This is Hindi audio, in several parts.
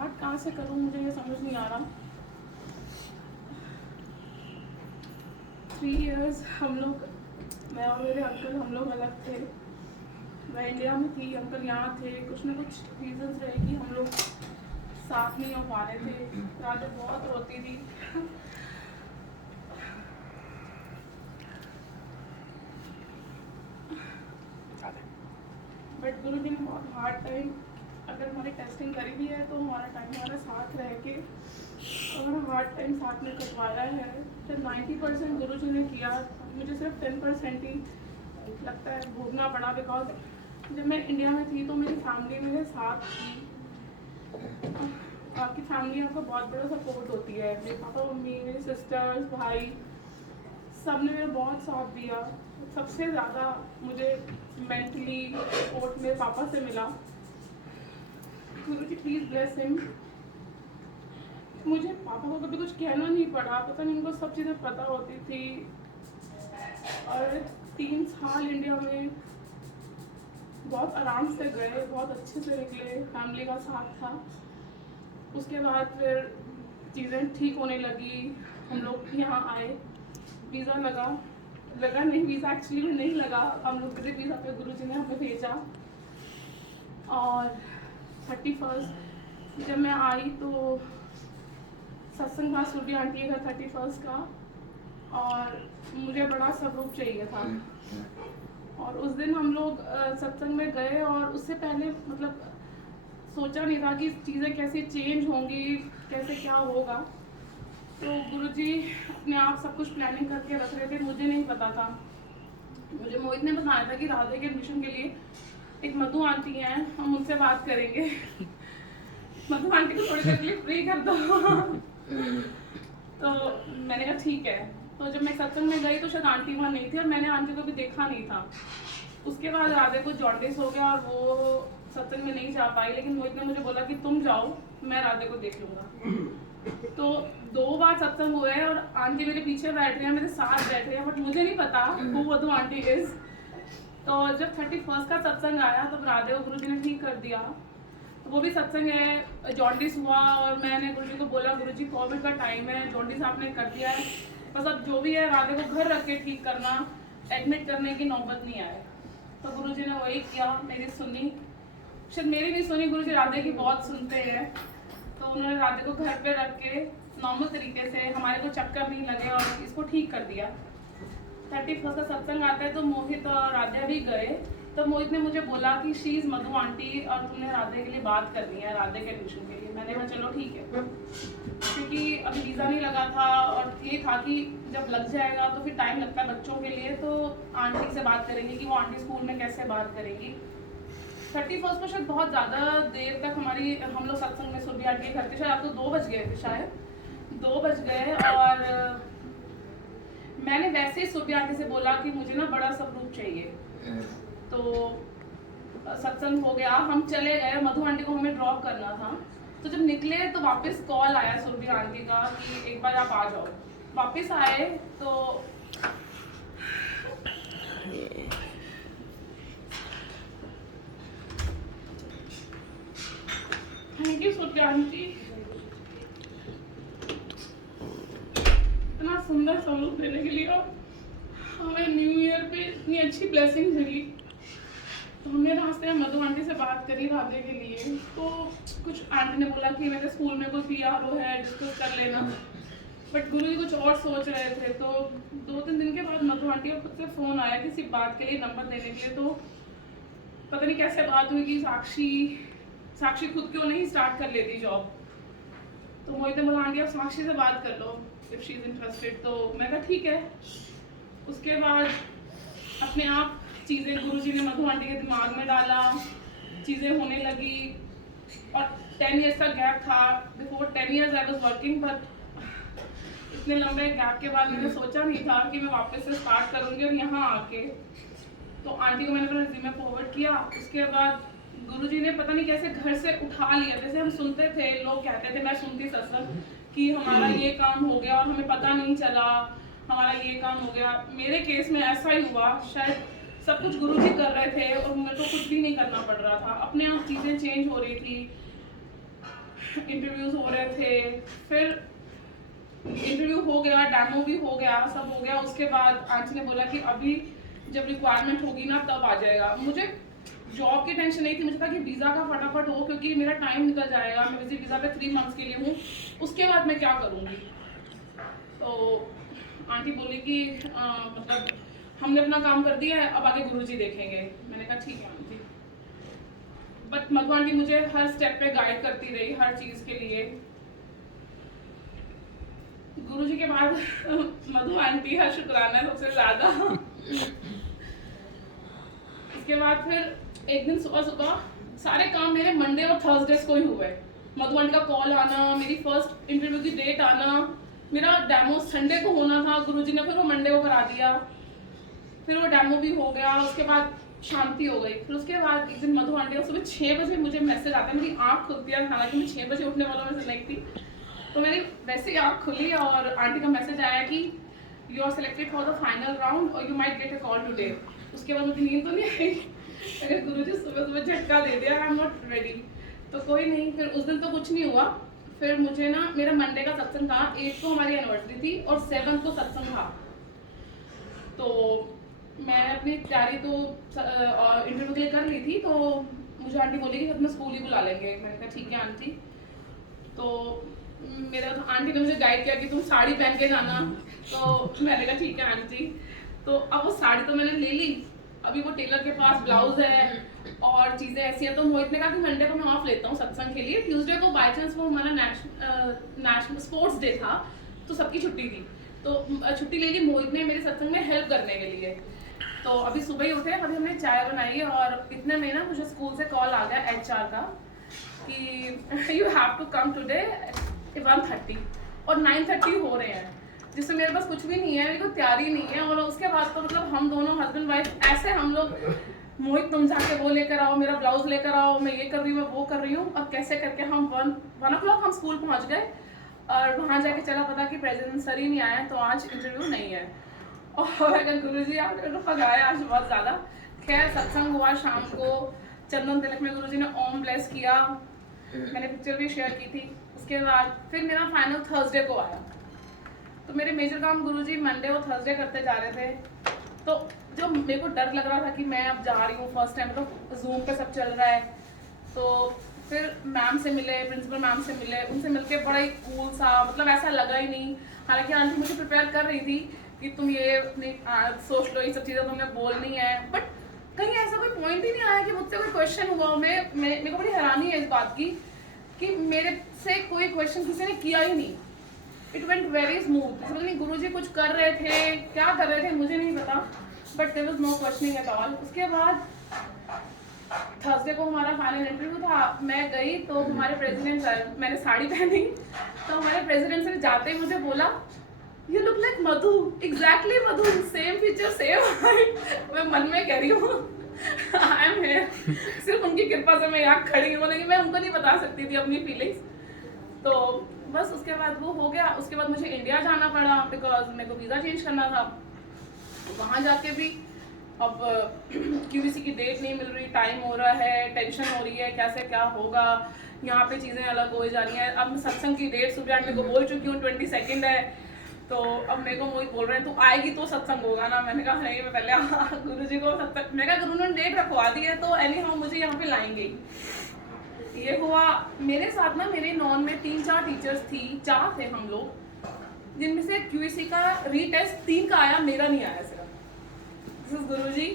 स्टार्ट कहाँ से करूँ, मुझे ये समझ नहीं आ रहा। 3 इयर्स हम लोग, मैं और मेरे अंकल, हम लोग अलग थे। मैं इंडिया में थी, अंकल यहाँ थे। कुछ ना कुछ रीजंस रहे कि हम लोग साथ नहीं हो पा रहे थे। रात बहुत रोती थी। बट गुरु जी ने बहुत हार्ड टाइम, अगर हमारी टेस्टिंग करी भी है तो हमारा टाइम हमारे साथ रह के हमारा हार्ड टाइम साथ में कटवाया है। तो 90% गुरु जी ने किया, मुझे सिर्फ 10% ही लगता है भोगना पड़ा। बिकॉज जब मैं इंडिया में थी तो मेरी फैमिली मेरे साथ थी। आपकी फैमिली आपका बहुत बड़ा सपोर्ट होती है। मेरे पापा मम्मी, मेरी सिस्टर्स, भाई, सब ने मेरा बहुत साथ दिया। सबसे ज़्यादा मुझे मेंटली सपोर्ट मेरे पापा से मिला। गुरु जी प्लीज़ ब्लेस हिम। मुझे पापा को कभी कुछ कहना नहीं पड़ा, पता नहीं उनको सब चीज़ें पता होती थी। और 3 साल इंडिया में बहुत आराम से गए, बहुत अच्छे से निकले, फैमिली का साथ था। उसके बाद फिर चीज़ें ठीक होने लगी, हम लोग यहाँ आए, वीज़ा लगा नहीं, वीज़ा एक्चुअली में नहीं लगा, हम लोग विजिट वीज़ा पे गुरुजी ने हमें भेजा। और 31st जब मैं आई तो सत्संग था सूर्य आंटी का 31st का, और मुझे बड़ा स्वरूप चाहिए था। और उस दिन हम लोग सत्संग में गए, और उससे पहले मतलब सोचा नहीं था कि चीज़ें कैसे चेंज होंगी, कैसे क्या होगा। तो गुरुजी अपने आप सब कुछ प्लानिंग करके रख रहे थे, मुझे नहीं पता था। मुझे मोहित ने बताया था कि राधे के एडमिशन के लिए एक मधु आंटी हैं, हम उनसे बात करेंगे। मधु आंटी को थोड़ी देर के लिए फ्री कर दो। तो मैंने कहा ठीक है। तो जब मैं सत्संग में गई तो शायद आंटी वहाँ नहीं थी, और मैंने आंटी को भी देखा नहीं था। उसके बाद राधे को जॉन्डिस हो गया और वो सत्संग में नहीं जा पाई। लेकिन मोहित ने मुझे बोला कि तुम जाओ, मैं राधे को देख लूँगा। तो 2 बार सत्संग हुए, और आंटी मेरे पीछे बैठ रही है, मेरे साथ बैठ रही है, बट मुझे नहीं पता वो मधु आंटी इज। तो जब 31st का सत्संग आया तब राधे को गुरुजी ने ठीक कर दिया। तो वो भी सत्संग है, जॉन्डिस हुआ, और मैंने गुरुजी को बोला गुरुजी कोविड का टाइम है, जॉन्डिस आपने कर दिया है, बस अब जो भी है राधे को घर रख के ठीक करना, एडमिट करने की नौबत नहीं आए। तो गुरुजी ने वही किया, मेरी सुनी, शायद मेरी भी सुनी, गुरुजी राधे की बहुत सुनते हैं। तो उन्होंने राधे को घर पे रख के नॉर्मल तरीके से, हमारे को चक्कर नहीं लगे, और इसको ठीक कर दिया। 31st का सत्संग आता है तो मोहित और राधा भी गए। तो मोहित ने मुझे बोला कि शी इज मधु आंटी, और तुमने राधे के लिए बात करनी है, राधे के एडमिशन के लिए। मैंने कहा चलो ठीक है, क्योंकि अभी वीज़ा नहीं लगा था, और ये था कि जब लग जाएगा तो फिर टाइम लगता है बच्चों के लिए, तो आंटी से बात करेंगे कि वो आंटी स्कूल में कैसे बात करेंगी। 31st को शायद बहुत ज़्यादा देर तक हम लोग सत्संग में सुबह आंटी घर थे, शायद आपको 2 बज गए थे, शायद 2 बज गए। और मैंने वैसे ही सुबह आंटी से बोला कि मुझे ना बड़ा स्वरूप चाहिए। तो सत्संग हो गया, हम चले गए, मधु आंटी को हमें ड्रॉप करना था। तो जब निकले तो वापस कॉल आया सुरभि आंटी का कि एक बार आप आ जाओ। वापस आए तो थैंक यू सुरभि आंटी, इतना सुंदर स्वरूप देने के लिए, और हमें न्यू ईयर पे इतनी अच्छी ब्लेसिंग मिली। तो हमने रास्ते में मधु आंटी से बात करी राधे के लिए। तो कुछ आंटी ने बोला कि मेरे स्कूल में कोई पीआरओ है, डिस्कस कर लेना। बट गुरु जी कुछ और सोच रहे थे। तो 2-3 दिन के बाद मधु आंटी को खुद से फ़ोन आया किसी बात के लिए, नंबर देने के लिए। तो पता नहीं कैसे बात हुई कि साक्षी खुद क्यों नहीं स्टार्ट कर लेती जॉब। तो मोहित ने बोला आंटी आप साक्षी से बात कर लो इफ शी इज़ इंटरेस्टेड। तो मैं कहा ठीक है। उसके बाद अपने आप चीज़ें गुरुजी ने मधु आंटी के दिमाग में डाला, चीज़ें होने लगी। और 10 इयर्स का गैप था। Before 10 years I was working, but इतने लंबे गैप के बाद मैंने सोचा नहीं था कि मैं वापस से स्टार्ट करूँगी। और यहाँ आके तो आंटी को मैंने अपना रिज्यूमे फॉरवर्ड किया। उसके बाद गुरुजी ने पता नहीं कैसे घर से उठा लिया। जैसे हम सुनते थे, लोग कहते थे, मैं सुनती सत्संग कि हमारा ये काम हो गया और हमें पता नहीं चला, हमारा ये काम हो गया। मेरे केस में ऐसा ही हुआ। शायद सब कुछ गुरुजी कर रहे थे और मेरे को कुछ भी नहीं करना पड़ रहा था, अपने आप चीज़ें चेंज हो रही थी। इंटरव्यूज हो रहे थे, फिर इंटरव्यू हो गया, डेमो भी हो गया, सब हो गया। उसके बाद आंटी ने बोला कि अभी जब रिक्वायरमेंट होगी ना तब आ जाएगा। मुझे जॉब की टेंशन नहीं थी, मुझे था कि वीज़ा का फटाफट हो, क्योंकि मेरा टाइम निकल जाएगा। मैं विजिट वीज़ा पे 3 मंथ्स के लिए हूँ, उसके बाद मैं क्या करूँगी। तो आंटी बोली कि मतलब हमने अपना काम कर दिया है, अब आगे गुरुजी देखेंगे। मैंने कहा ठीक है आंटी। बट मधु आंटी मुझे हर स्टेप पे गाइड करती रही, हर चीज़ के लिए। गुरुजी के बाद मधु आंटी का शुक्राना है सबसे ज़्यादा। इसके बाद फिर एक दिन सुबह सुबह सारे काम मेरे मंडे और थर्सडेज को ही हुए। मधु आंटी का कॉल आना, मेरी फर्स्ट इंटरव्यू की डेट आना, मेरा डेमो संडे को होना था, गुरुजी ने फिर वो मंडे को करा दिया। फिर वो डेमो भी हो गया, उसके बाद शांति हो गई। फिर उसके बाद एक दिन मधु आंटी का सुबह 6 बजे मुझे मैसेज आता है, मेरी आँख खुलती है, हालांकि मैं 6 बजे उठने वालों में से नहीं थी। तो मेरी वैसे ही आँख खुली और आंटी का मैसेज आया कि you are selected for the final round और you might get a call today. उसके बाद मुझे नींद तो नहीं आई, अगर गुरुजी सुबह सुबह झटका दे दिया, आई एम नॉट रेडी। तो कोई नहीं, फिर उस दिन तो कुछ नहीं हुआ। फिर मुझे ना मेरा मंडे का सत्संग था, 8 को हमारी एनिवर्सरी थी और 7 को सत्संग था। तो मैं अपनी तैयारी तो इंटरव्यू के लिए कर ली थी। तो मुझे आंटी बोली कि अपना स्कूल ही बुला लेंगे। मैंने कहा ठीक है आंटी। तो मेरा तो आंटी ने मुझे गाइड किया कि तुम साड़ी पहन के जाना। तो मैंने कहा ठीक है आंटी। तो अब वो साड़ी तो मैंने ले ली, अभी वो टेलर के पास ब्लाउज है और चीज़ें ऐसी हैं। तो मोहित ने कहा कि मंडे को मैं ऑफ लेता हूँ सत्संग के लिए, ट्यूसडे को बाई चांस वो हमारा नेशनल स्पोर्ट्स डे था तो सबकी छुट्टी थी। तो छुट्टी ले ली मोहित ने मेरे सत्संग में हेल्प करने के लिए। तो अभी सुबह ही उठे, अभी हमने चाय बनाई और इतने में ना मुझे स्कूल से कॉल आ गया HR का कि you have to come today 1:30 और 9:30 हो रहे हैं, जिससे मेरे पास कुछ भी नहीं है, मेरे को तैयारी नहीं है। और उसके बाद तो मतलब हम दोनों हस्बैंड वाइफ ऐसे हम लोग, मोहित तुम जाके वो लेकर आओ, मेरा ब्लाउज लेकर आओ, मैं ये कर रही हूँ, मैं वो कर रही हूँ। और कैसे करके हम 1 o'clock हम स्कूल पहुँच गए और वहाँ जाके चला पता कि प्रेसिडेंट सर ही नहीं आया, तो आज इंटरव्यू नहीं है। और अगर गुरुजी आपने तो पकाया आज बहुत ज़्यादा। खैर सत्संग हुआ शाम को, चंदन तिलक में गुरुजी ने ओम ब्लेस किया, मैंने पिक्चर भी शेयर की थी। उसके बाद फिर मेरा फाइनल थर्सडे को आया। तो मेरे मेजर काम गुरुजी मंडे और थर्सडे करते जा रहे थे। तो जो मेरे को डर लग रहा था कि मैं अब जा रही हूँ फर्स्ट टाइम, तो जूम पे सब चल रहा है। तो फिर मैम से मिले, प्रिंसिपल मैम से मिले, उनसे मिलके बड़ा ही कूल सा, मतलब ऐसा लगा ही नहीं। हालांकि आंटी मुझे प्रिपेयर कर रही थी कि तुम ये अपनी सोच लो, ये सब चीज़ें तुम्हें बोलनी है, बट कहीं ऐसा कोई पॉइंट ही नहीं आया कि मुझसे कोई क्वेश्चन हुआ। मेरे को बड़ी हैरानी है इस बात की कि मेरे से कोई क्वेश्चन किसी ने किया ही नहीं। It went very smooth. पता नहीं गुरुजी कुछ कर रहे थे, क्या कर रहे थे मुझे नहीं पता, but there was no questioning at all. उसके बाद थर्सडे को हमारा फाइनल इंटरव्यू था। मैं गई तो हमारे प्रेसिडेंट सर, मैंने साड़ी पहनी तो हमारे प्रेसिडेंट सर जाते ही मुझे बोला you look like Madhu, exactly Madhu, same feature same height. मैं मन में कह रही हूँ आई एम हियर, सिर्फ उनकी कृपा से मैं यहाँ खड़ी हूँ, लेकिन मैं उनको नहीं बता सकती थी अपनी फीलिंग्स। तो बस उसके बाद वो हो गया। उसके बाद मुझे इंडिया जाना पड़ा बिकॉज मेरे को वीज़ा चेंज करना था। वहाँ जाके भी अब QVC की डेट नहीं मिल रही, टाइम हो रहा है, टेंशन हो रही है कैसे क्या होगा, यहाँ पे चीज़ें अलग हो जा रही हैं। अब मैं सत्संग की डेट सुबह मेरे को बोल चुकी हूँ 22 है। तो अब मेरे को मोहित बोल रहे हैं तू आएगी तो सत्संग होगा ना। मैंने कहा नहीं, मैं पहले गुरुजी को सत्संग, मैं कहा गुरु ने डेट रखवा दी है तो एनी हाउ मुझे यहाँ पे लाएंगे। ये हुआ मेरे साथ ना, मेरे नॉन में 3-4 टीचर्स थी, 4 थे हम लोग, जिनमें से QVC का रीटेस्ट 3 का आया, मेरा नहीं आया सिर्फ। दिस इज गुरुजी।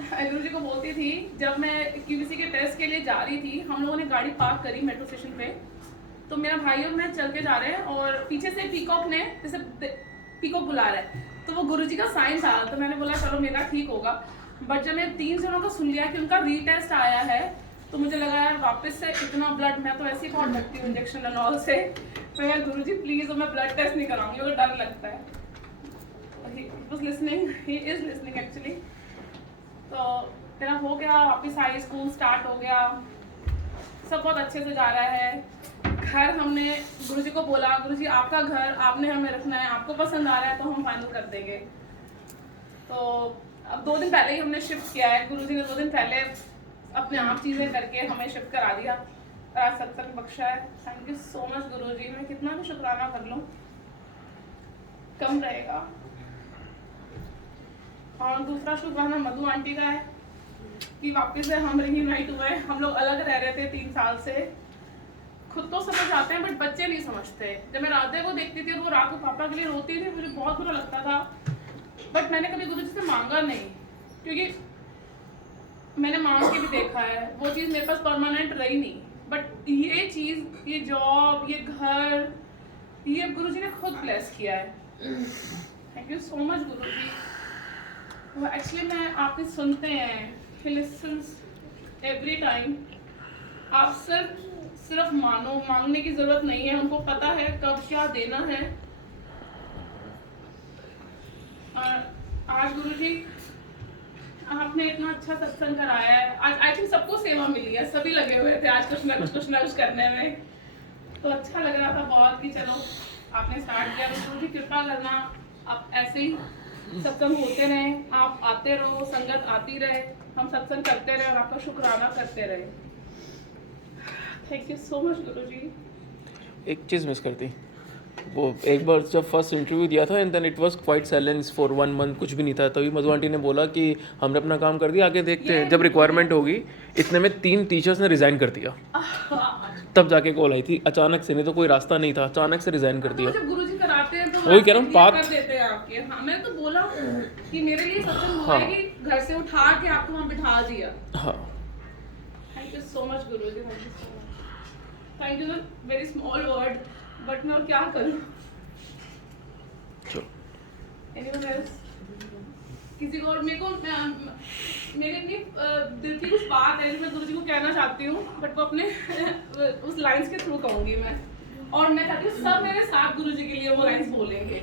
गुरुजी को बोलती थी जब मैं QVC के टेस्ट के लिए जा रही थी, हम लोगों ने गाड़ी पार्क करी मेट्रो स्टेशन पे, तो मेरा भाई और मैं चल के जा रहे हैं और पीछे से पीकॉक ने, जैसे पीकॉक बुला रहा है, तो वो गुरुजी का साइन था। तो मैंने बोला चलो मेरा ठीक होगा। बट जब मैंने 3 जनों का सुन लिया कि उनका रीटेस्ट आया है, तो मुझे लगा यार वापस से इतना ब्लड, मैं तो ऐसे ही बहुत लगती हूँ इंजेक्शन एंड ऑल से। मैं गुरुजी प्लीज मैं ब्लड टेस्ट नहीं कराऊंगी, मुझे डर लगता है। He was listening, he is listening actually। तो मेरा हो गया, वापस आई, स्कूल स्टार्ट हो गया, सब बहुत अच्छे से जा रहा है। घर हमने गुरुजी को बोला गुरुजी आपका घर आपने हमें रखना है, आपको पसंद आ रहा है तो हम फाइनल कर देंगे। तो अब 2 दिन पहले ही हमने शिफ्ट किया है। गुरुजी ने 2 दिन पहले अपने आप चीज़ें करके हमें शिफ्ट करा दिया। आज सत्संग बख्शा है। थैंक यू सो मच गुरुजी। मैं कितना भी शुक्राना कर लूँ कम रहेगा। और दूसरा शुक्राना मधु आंटी का है कि वापस से हम रीयूनाइट हुए। हम लोग अलग रह रहे थे 3 साल से। खुद तो समझ आते हैं बट बच्चे नहीं समझते। जब मैं राधे को देखती थी और वो रात को पापा के लिए रोती थी, मुझे बहुत बुरा लगता था। बट मैंने कभी गुरुजी से मांगा नहीं, क्योंकि मैंने मांग के भी देखा है, वो चीज़ मेरे पास परमानेंट रही नहीं। बट ये चीज़, ये जॉब, ये घर, ये गुरुजी ने खुद ब्लेस किया है। थैंक यू सो मच गुरुजी। वो एक्चुअली मैं आपके सुनते हैं, he listens every time। आप सिर्फ मानो, मांगने की जरूरत नहीं है, उनको पता है कब क्या देना है। और आज गुरुजी आपने इतना अच्छा सत्संग कराया है। आज आई थिंक सबको सेवा मिली है, सभी लगे हुए थे आज कुछ ना कुछ करने में। तो अच्छा लग रहा था बहुत कि चलो आपने स्टार्ट किया। तो गुरुजी कृपा करना, आप ऐसे ही सत्संग होते रहे, आप आते रहो, संगत आती रहे, हम सत्संग करते रहे और आपका शुक्राना करते रहे। थैंक यू सो मच गुरुजी। एक चीज़ मिस करती, वो एक बार जब फर्स्ट इंटरव्यू दिया था and then it was quite silence for 1 month, कुछ भी नहीं था। तभी मधु आंटी ने बोला कि हमने अपना काम कर दिया, आगे देखते हैं, जब रिक्वायरमेंट होगी। इतने में 3 टीचर्स ने रिज़ाइन कर दिया, तब जाके कॉल आई थी अचानक से, नहीं तो कोई रास्ता नहीं था, अचानक से रिज़ाइन कर दिया। जब गुरुजी कराते हैं तो वही कह रहा हूँ, बात कर देते हैं आपके। हाँ, मैं तो बोला कि मेरे लिए सत्संग हुआ है कि घर से उठा के आपको वहाँ बिठा दिया। हाँ, thank you so much Guruji. Thank you so much. Thank you, very small word, but मैं और क्या करूँ। चलो Anyone else? किसी को और मेरे अपनी दिल की कुछ बात है जो मैं गुरुजी को कहना चाहती हूँ, बट वो अपने उस लाइंस के थ्रू कहूँगी मैं। और मैं चाहती हूँ सब मेरे साथ गुरुजी के लिए वो लाइंस बोलेंगे।